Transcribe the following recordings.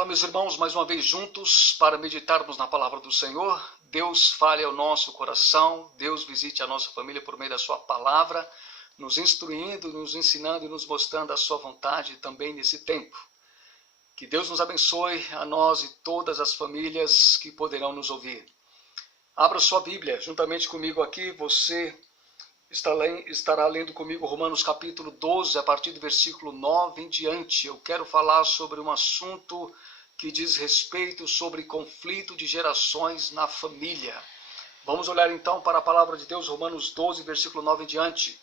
Olá, meus irmãos, mais uma vez juntos para meditarmos na palavra do Senhor. Deus fale ao nosso coração, Deus visite a nossa família por meio da sua palavra, nos instruindo, nos ensinando e nos mostrando a sua vontade também nesse tempo. Que Deus nos abençoe, a nós e todas as famílias que poderão nos ouvir. Abra sua Bíblia, juntamente comigo aqui, você estará lendo comigo Romanos capítulo 12, a partir do versículo 9 em diante. Eu quero falar sobre um assunto que diz respeito sobre conflito de gerações na família. Vamos olhar então para a palavra de Deus, Romanos 12, versículo 9 em diante.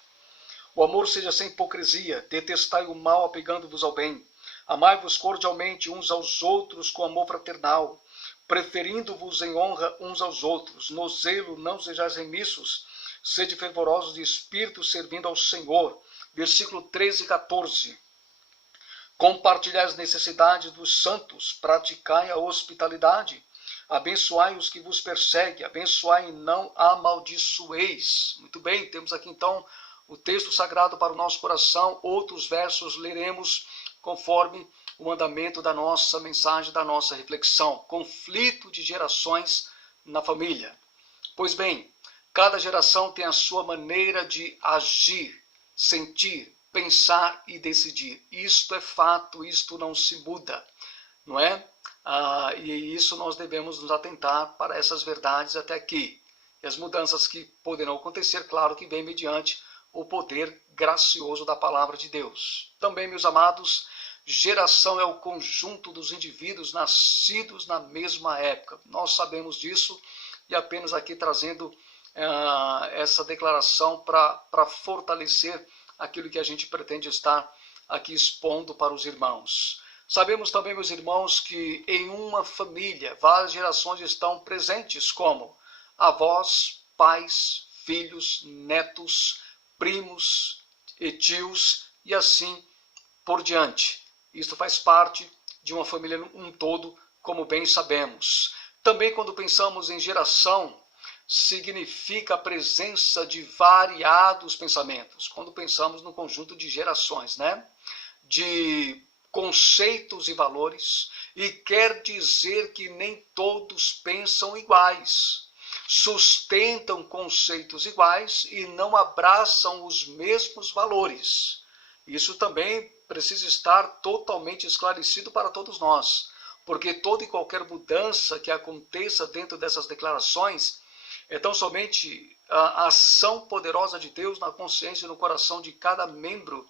O amor seja sem hipocrisia, detestai o mal apegando-vos ao bem. Amai-vos cordialmente uns aos outros com amor fraternal, preferindo-vos em honra uns aos outros. No zelo não sejais remissos, sede fervorosos de espírito, servindo ao Senhor. Versículo 13 e 14. Compartilhai as necessidades dos santos, praticai a hospitalidade. Abençoai os que vos perseguem, abençoai e não amaldiçoeis. Muito bem, temos aqui então o texto sagrado para o nosso coração. Outros versos leremos conforme o mandamento da nossa mensagem, da nossa reflexão. Conflito de gerações na família. Pois bem, cada geração tem a sua maneira de agir, sentir, pensar e decidir. Isto é fato, isto não se muda, não é? E isso nós devemos nos atentar para essas verdades até aqui. E as mudanças que poderão acontecer, claro que vem mediante o poder gracioso da palavra de Deus. Também, meus amados, geração é o conjunto dos indivíduos nascidos na mesma época. Nós sabemos disso e apenas aqui trazendo essa declaração para fortalecer aquilo que a gente pretende estar aqui expondo para os irmãos. Sabemos também, meus irmãos, que em uma família várias gerações estão presentes, como avós, pais, filhos, netos, primos e tios e assim por diante. Isto faz parte de uma família um todo, como bem sabemos. Também quando pensamos em geração, significa a presença de variados pensamentos. Quando pensamos no conjunto de gerações, né? De conceitos e valores, e quer dizer que nem todos pensam iguais, sustentam conceitos iguais e não abraçam os mesmos valores. Isso também precisa estar totalmente esclarecido para todos nós, porque toda e qualquer mudança que aconteça dentro dessas declarações é tão somente a ação poderosa de Deus na consciência e no coração de cada membro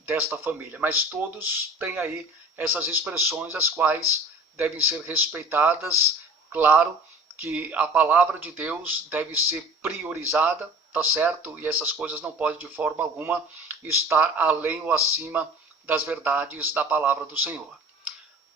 desta família. Mas todos têm aí essas expressões as quais devem ser respeitadas. Claro que a palavra de Deus deve ser priorizada, tá certo? E essas coisas não podem de forma alguma estar além ou acima das verdades da palavra do Senhor.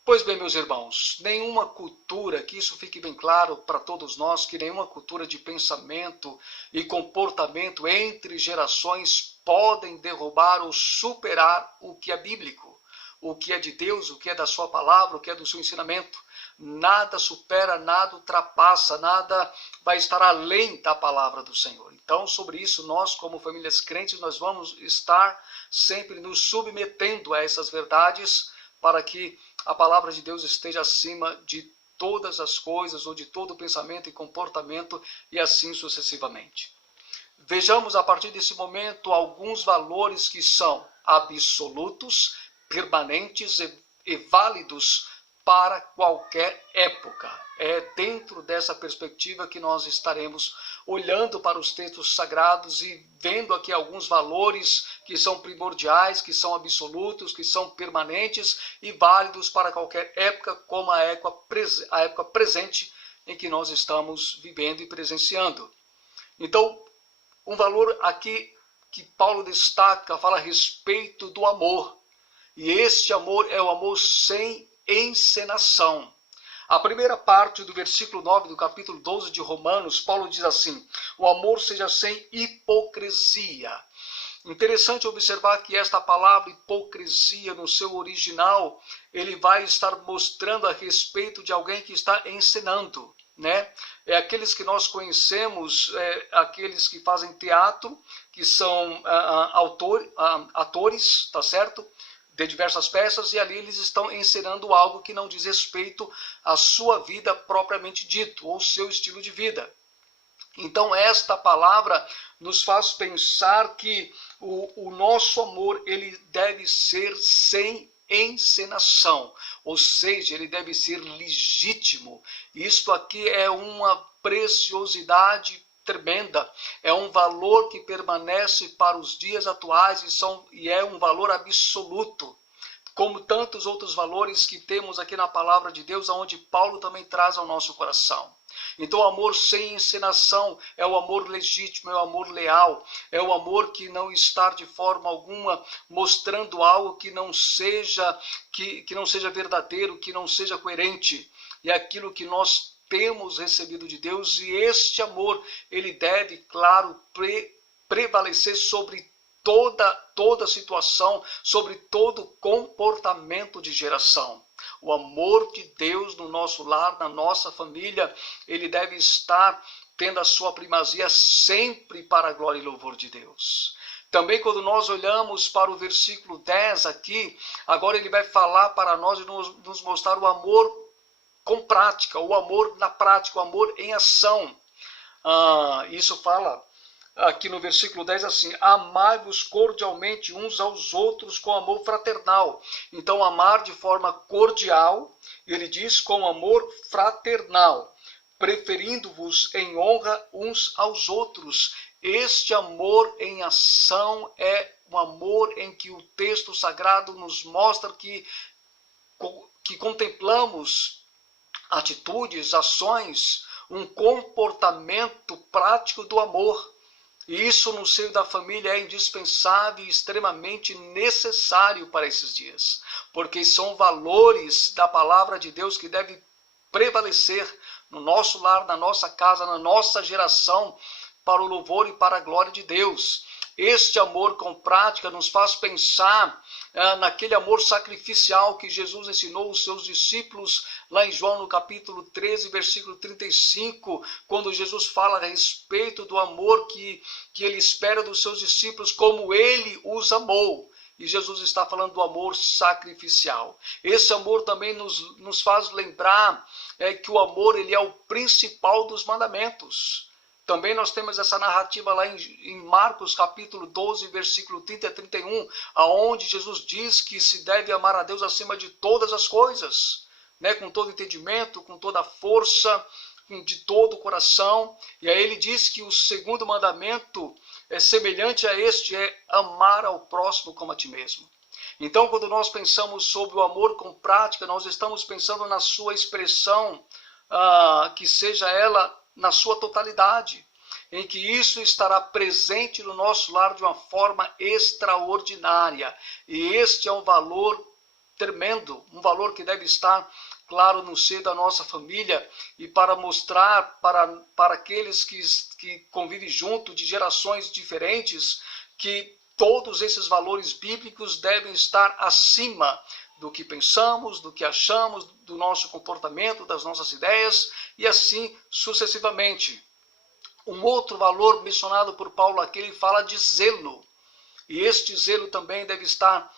Pois bem, meus irmãos, nenhuma cultura, que isso fique bem claro para todos nós, que nenhuma cultura de pensamento e comportamento entre gerações podem derrubar ou superar o que é bíblico, o que é de Deus, o que é da sua palavra, o que é do seu ensinamento. Nada supera, nada ultrapassa, nada vai estar além da palavra do Senhor. Então, sobre isso, nós como famílias crentes, nós vamos estar sempre nos submetendo a essas verdades, para que a palavra de Deus esteja acima de todas as coisas, ou de todo pensamento e comportamento, e assim sucessivamente. Vejamos a partir desse momento alguns valores que são absolutos, permanentes e válidos para qualquer época. É dentro dessa perspectiva que nós estaremos olhando para os textos sagrados e vendo aqui alguns valores que são primordiais, que são absolutos, que são permanentes e válidos para qualquer época, como a época presente em que nós estamos vivendo e presenciando. Então, um valor aqui que Paulo destaca, fala a respeito do amor. E este amor é o amor sem encenação. A primeira parte do versículo 9 do capítulo 12 de Romanos, Paulo diz assim: o amor seja sem hipocrisia. Interessante observar que esta palavra hipocrisia, no seu original, ele vai estar mostrando a respeito de alguém que está encenando, né? É aqueles que nós conhecemos, aqueles que fazem teatro, que são atores, tá certo? de diversas peças, e ali eles estão ensinando algo que não diz respeito à sua vida propriamente dito, ou seu estilo de vida. Então esta palavra nos faz pensar que o nosso amor ele deve ser sem encenação, ou seja, ele deve ser legítimo. Isto aqui é uma preciosidade tremenda, é um valor que permanece para os dias atuais e é um valor absoluto, como tantos outros valores que temos aqui na palavra de Deus, onde Paulo também traz ao nosso coração. Então o amor sem encenação é o amor legítimo, é o amor leal, é o amor que não está de forma alguma mostrando algo que não seja verdadeiro, que não seja coerente. E aquilo que nós temos recebido de Deus, e este amor, ele deve, claro, prevalecer sobre toda situação, sobre todo comportamento de geração. O amor de Deus no nosso lar, na nossa família, ele deve estar tendo a sua primazia sempre para a glória e louvor de Deus. Também quando nós olhamos para o versículo 10 aqui, agora ele vai falar para nós e nos mostrar o amor com prática, o amor na prática, o amor em ação. Isso fala aqui no versículo 10 assim: amai-vos cordialmente uns aos outros com amor fraternal. Então amar de forma cordial, ele diz com amor fraternal, preferindo-vos em honra uns aos outros. Este amor em ação é um amor em que o texto sagrado nos mostra que contemplamos atitudes, ações, um comportamento prático do amor. E isso no seio da família é indispensável e extremamente necessário para esses dias, porque são valores da palavra de Deus que devem prevalecer no nosso lar, na nossa casa, na nossa geração, para o louvor e para a glória de Deus. Este amor com prática nos faz pensar naquele amor sacrificial que Jesus ensinou os seus discípulos lá em João no capítulo 13, versículo 35, quando Jesus fala a respeito do amor que ele espera dos seus discípulos, como ele os amou. E Jesus está falando do amor sacrificial. Esse amor também nos faz lembrar que o amor ele é o principal dos mandamentos. Também nós temos essa narrativa lá em Marcos capítulo 12, versículo 30 a 31, aonde Jesus diz que se deve amar a Deus acima de todas as coisas, né? Com todo entendimento, com toda força, de todo o coração. E aí ele diz que o segundo mandamento é semelhante a este, é amar ao próximo como a ti mesmo. Então, quando nós pensamos sobre o amor com prática, nós estamos pensando na sua expressão, que seja ela na sua totalidade, em que isso estará presente no nosso lar de uma forma extraordinária. E este é um valor tremendo, um valor que deve estar, claro, no seio da nossa família, e para mostrar para aqueles que convivem junto de gerações diferentes, que todos esses valores bíblicos devem estar acima do que pensamos, do que achamos, do nosso comportamento, das nossas ideias, e assim sucessivamente. Um outro valor mencionado por Paulo aqui, ele fala de zelo. E este zelo também deve estar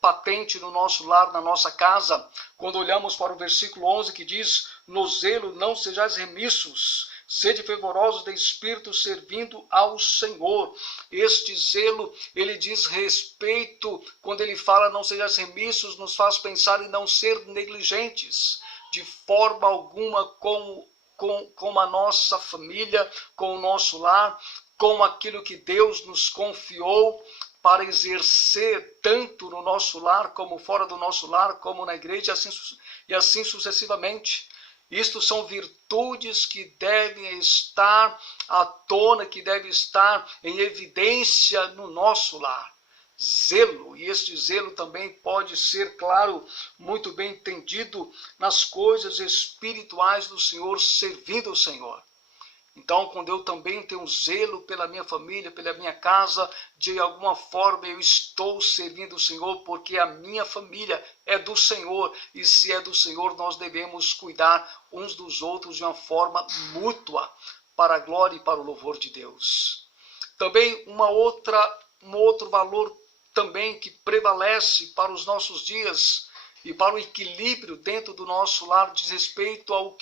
patente no nosso lar, na nossa casa. Quando olhamos para o versículo 11 que diz: no zelo não sejais remissos, sede fervorosos de espírito, servindo ao Senhor. Este zelo, ele diz respeito, quando ele fala não sejais remissos, nos faz pensar em não ser negligentes, de forma alguma com a nossa família, com o nosso lar, com aquilo que Deus nos confiou para exercer tanto no nosso lar, como fora do nosso lar, como na igreja, e assim sucessivamente. Isto são virtudes que devem estar à tona, que devem estar em evidência no nosso lar. Zelo, e este zelo também pode ser, claro, muito bem entendido nas coisas espirituais do Senhor, servindo ao Senhor. Então, quando eu também tenho zelo pela minha família, pela minha casa, de alguma forma eu estou servindo o Senhor, porque a minha família é do Senhor, e se é do Senhor, nós devemos cuidar uns dos outros de uma forma mútua, para a glória e para o louvor de Deus. Também um outro valor também que prevalece para os nossos dias e para o equilíbrio dentro do nosso lar diz respeito ao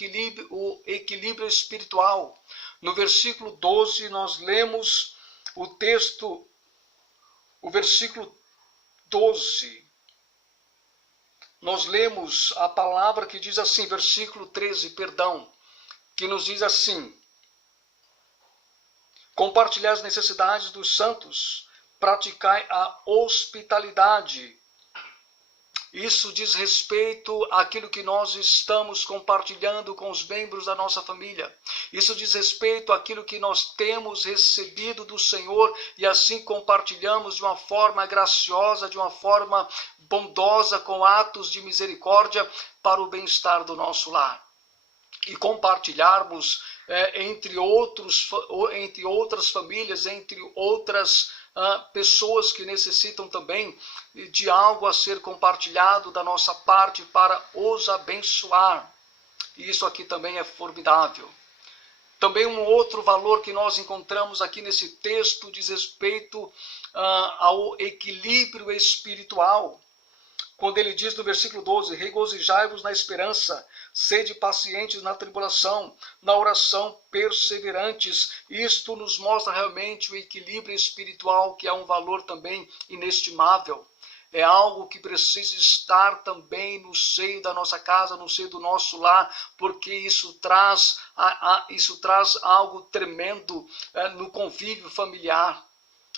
equilíbrio espiritual. No versículo 12 nós lemos o texto, o versículo 12. Nós lemos a palavra que diz assim, versículo 13, perdão, que nos diz assim: compartilhai as necessidades dos santos, praticai a hospitalidade. Isso diz respeito àquilo que nós estamos compartilhando com os membros da nossa família. Isso diz respeito àquilo que nós temos recebido do Senhor e assim compartilhamos de uma forma graciosa, de uma forma bondosa, com atos de misericórdia para o bem-estar do nosso lar. E compartilharmos entre outras famílias, entre outras pessoas que necessitam também de algo a ser compartilhado da nossa parte para os abençoar. E isso aqui também é formidável. Também um outro valor que nós encontramos aqui nesse texto diz respeito ao equilíbrio espiritual. Quando ele diz no versículo 12, regozijai-vos na esperança, sede pacientes na tribulação, na oração perseverantes. Isto nos mostra realmente o equilíbrio espiritual, que é um valor também inestimável. É algo que precisa estar também no seio da nossa casa, no seio do nosso lar, porque isso traz algo tremendo no convívio familiar,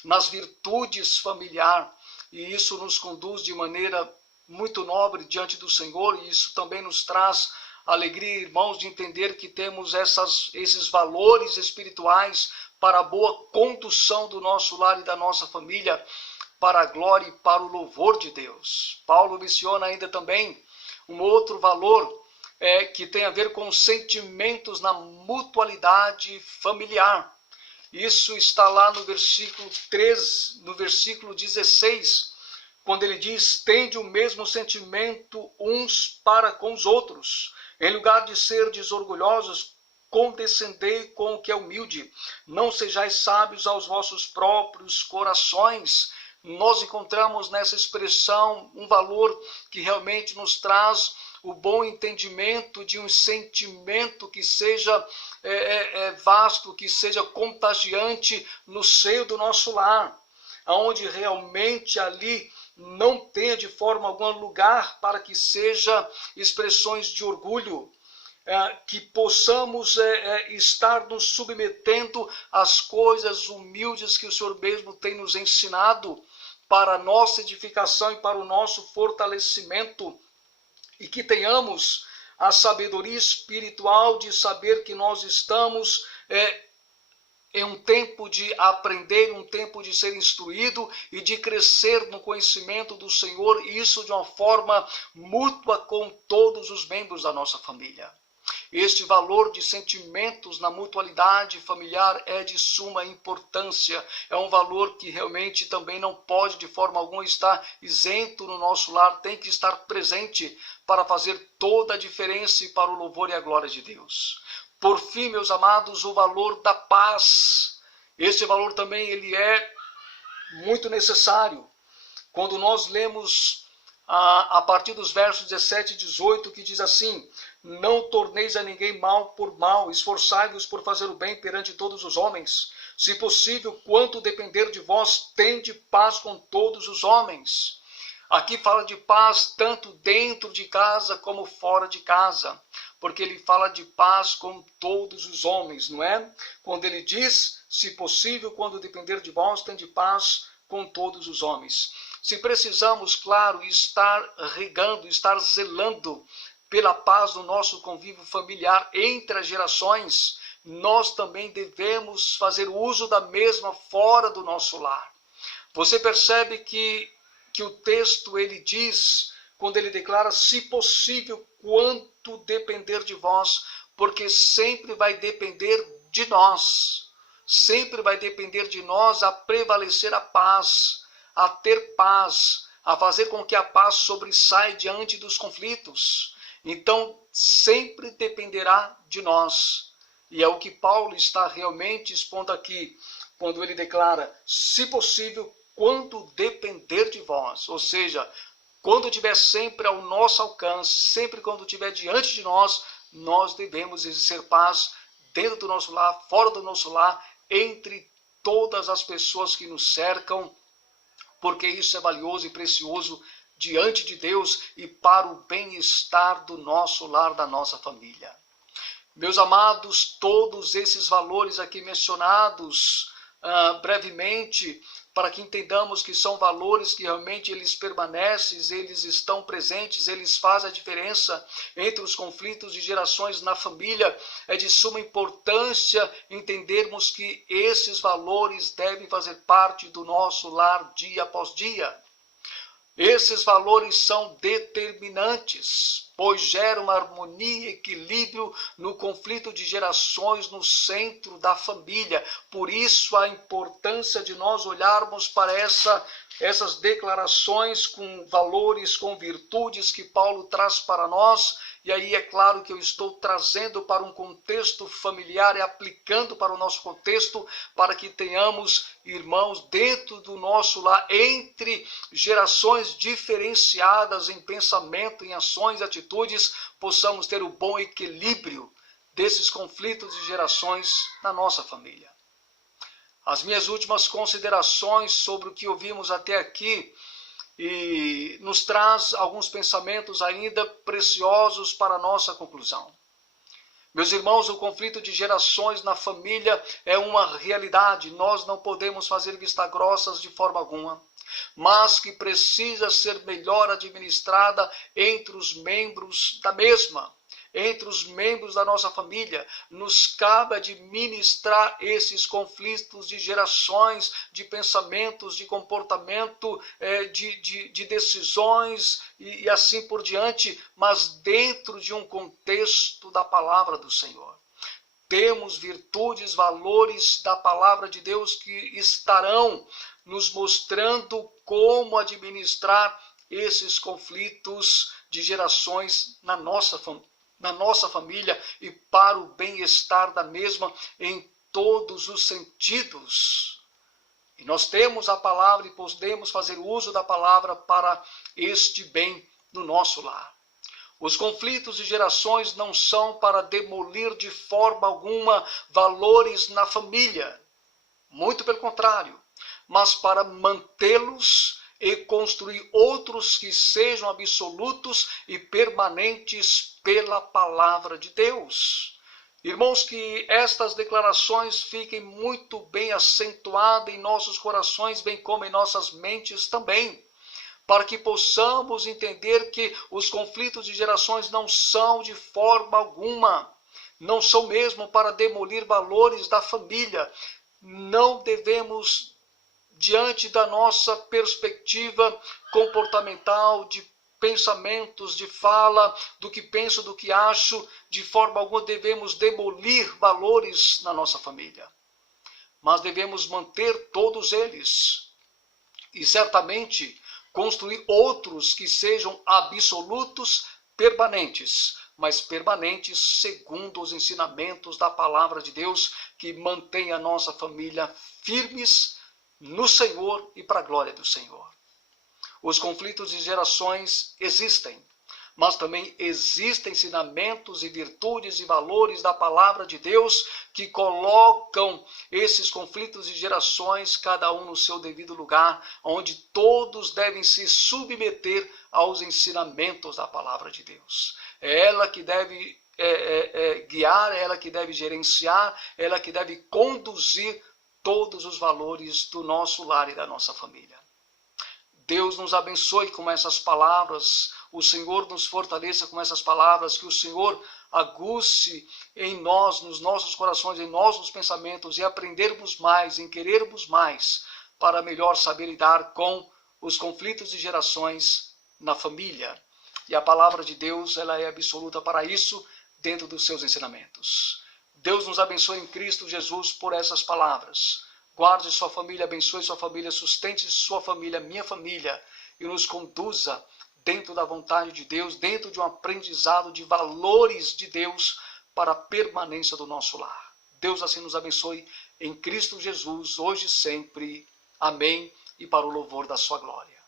nas virtudes familiares, e isso nos conduz de maneira muito nobre diante do Senhor, e isso também nos traz alegria, irmãos, de entender que temos esses valores espirituais para a boa condução do nosso lar e da nossa família, para a glória e para o louvor de Deus. Paulo menciona ainda também um outro valor que tem a ver com sentimentos na mutualidade familiar. Isso está lá no versículo 13, no versículo 16, quando ele diz, tende o mesmo sentimento uns para com os outros. Em lugar de serdes orgulhosos, condescendei com o que é humilde. Não sejais sábios aos vossos próprios corações. Nós encontramos nessa expressão um valor que realmente nos traz o bom entendimento de um sentimento que seja vasto, que seja contagiante no seio do nosso lar, onde realmente ali não tenha de forma alguma lugar para que seja expressões de orgulho, que possamos estar nos submetendo às coisas humildes que o Senhor mesmo tem nos ensinado para a nossa edificação e para o nosso fortalecimento, e que tenhamos a sabedoria espiritual de saber que nós estamos em um tempo de aprender, um tempo de ser instruído e de crescer no conhecimento do Senhor, e isso de uma forma mútua com todos os membros da nossa família. Este valor de sentimentos na mutualidade familiar é de suma importância. É um valor que realmente também não pode de forma alguma estar isento no nosso lar, tem que estar presente para fazer toda a diferença e para o louvor e a glória de Deus. Por fim, meus amados, o valor da paz. Este valor também ele é muito necessário. Quando nós lemos a partir dos versos 17 e 18, que diz assim, não torneis a ninguém mal por mal, esforçai-vos por fazer o bem perante todos os homens. Se possível, quanto depender de vós, tende paz com todos os homens. Aqui fala de paz tanto dentro de casa como fora de casa, porque ele fala de paz com todos os homens, não é? Quando ele diz, se possível, quando depender de vós, tende paz com todos os homens. Se precisamos, claro, estar regando, estar zelando pela paz do nosso convívio familiar entre as gerações, nós também devemos fazer uso da mesma fora do nosso lar. Você percebe que o texto ele diz, quando ele declara, se possível, quanto depender de vós, porque sempre vai depender de nós, sempre vai depender de nós a prevalecer a paz, a ter paz, a fazer com que a paz sobressaia diante dos conflitos. Então, sempre dependerá de nós. E é o que Paulo está realmente expondo aqui, quando ele declara, se possível, quando depender de vós, ou seja, quando estiver sempre ao nosso alcance, sempre quando estiver diante de nós, nós devemos exercer paz dentro do nosso lar, fora do nosso lar, entre todas as pessoas que nos cercam, porque isso é valioso e precioso diante de Deus e para o bem-estar do nosso lar, da nossa família. Meus amados, todos esses valores aqui mencionados brevemente, para que entendamos que são valores que realmente eles permanecem, eles estão presentes, eles fazem a diferença entre os conflitos de gerações na família. É de suma importância entendermos que esses valores devem fazer parte do nosso lar dia após dia. Esses valores são determinantes, pois geram harmonia e equilíbrio no conflito de gerações no centro da família. Por isso a importância de nós olharmos para essas declarações com valores, com virtudes que Paulo traz para nós. E aí é claro que eu estou trazendo para um contexto familiar e aplicando para o nosso contexto, para que tenhamos irmãos dentro do nosso lar, entre gerações diferenciadas em pensamento, em ações e atitudes, possamos ter o bom equilíbrio desses conflitos de gerações na nossa família. As minhas últimas considerações sobre o que ouvimos até aqui e nos traz alguns pensamentos ainda preciosos para a nossa conclusão. Meus irmãos, o conflito de gerações na família é uma realidade. Nós não podemos fazer vista grossas de forma alguma, mas que precisa ser melhor administrada entre os membros da mesma, entre os membros da nossa família. Nos cabe administrar esses conflitos de gerações, de pensamentos, de comportamento, de decisões e assim por diante, mas dentro de um contexto da palavra do Senhor. Temos virtudes, valores da palavra de Deus que estarão nos mostrando como administrar esses conflitos de gerações na nossa família e para o bem-estar da mesma em todos os sentidos. E nós temos a palavra e podemos fazer uso da palavra para este bem no nosso lar. Os conflitos de gerações não são para demolir de forma alguma valores na família, muito pelo contrário, mas para mantê-los e construir outros que sejam absolutos e permanentes pela palavra de Deus. Irmãos, que estas declarações fiquem muito bem acentuadas em nossos corações, bem como em nossas mentes também, para que possamos entender que os conflitos de gerações não são de forma alguma, não são mesmo para demolir valores da família. Não devemos, diante da nossa perspectiva comportamental, de pensamentos, de fala, do que penso, do que acho, de forma alguma devemos demolir valores na nossa família. Mas devemos manter todos eles e certamente construir outros que sejam absolutos, permanentes, mas permanentes segundo os ensinamentos da palavra de Deus, que mantém a nossa família firmes no Senhor e para a glória do Senhor. Os conflitos de gerações existem, mas também existem ensinamentos e virtudes e valores da palavra de Deus que colocam esses conflitos de gerações, cada um no seu devido lugar, onde todos devem se submeter aos ensinamentos da palavra de Deus. É ela que deve guiar, é ela que deve gerenciar, é ela que deve conduzir todos os valores do nosso lar e da nossa família. Deus nos abençoe com essas palavras, o Senhor nos fortaleça com essas palavras, que o Senhor aguce em nós, nos nossos corações, em nossos pensamentos, e aprendermos mais, em querermos mais, para melhor saber lidar com os conflitos de gerações na família. E a palavra de Deus, ela é absoluta para isso, dentro dos seus ensinamentos. Deus nos abençoe em Cristo Jesus por essas palavras. Guarde sua família, abençoe sua família, sustente sua família, minha família, e nos conduza dentro da vontade de Deus, dentro de um aprendizado de valores de Deus para a permanência do nosso lar. Deus assim nos abençoe em Cristo Jesus, hoje e sempre. Amém e para o louvor da sua glória.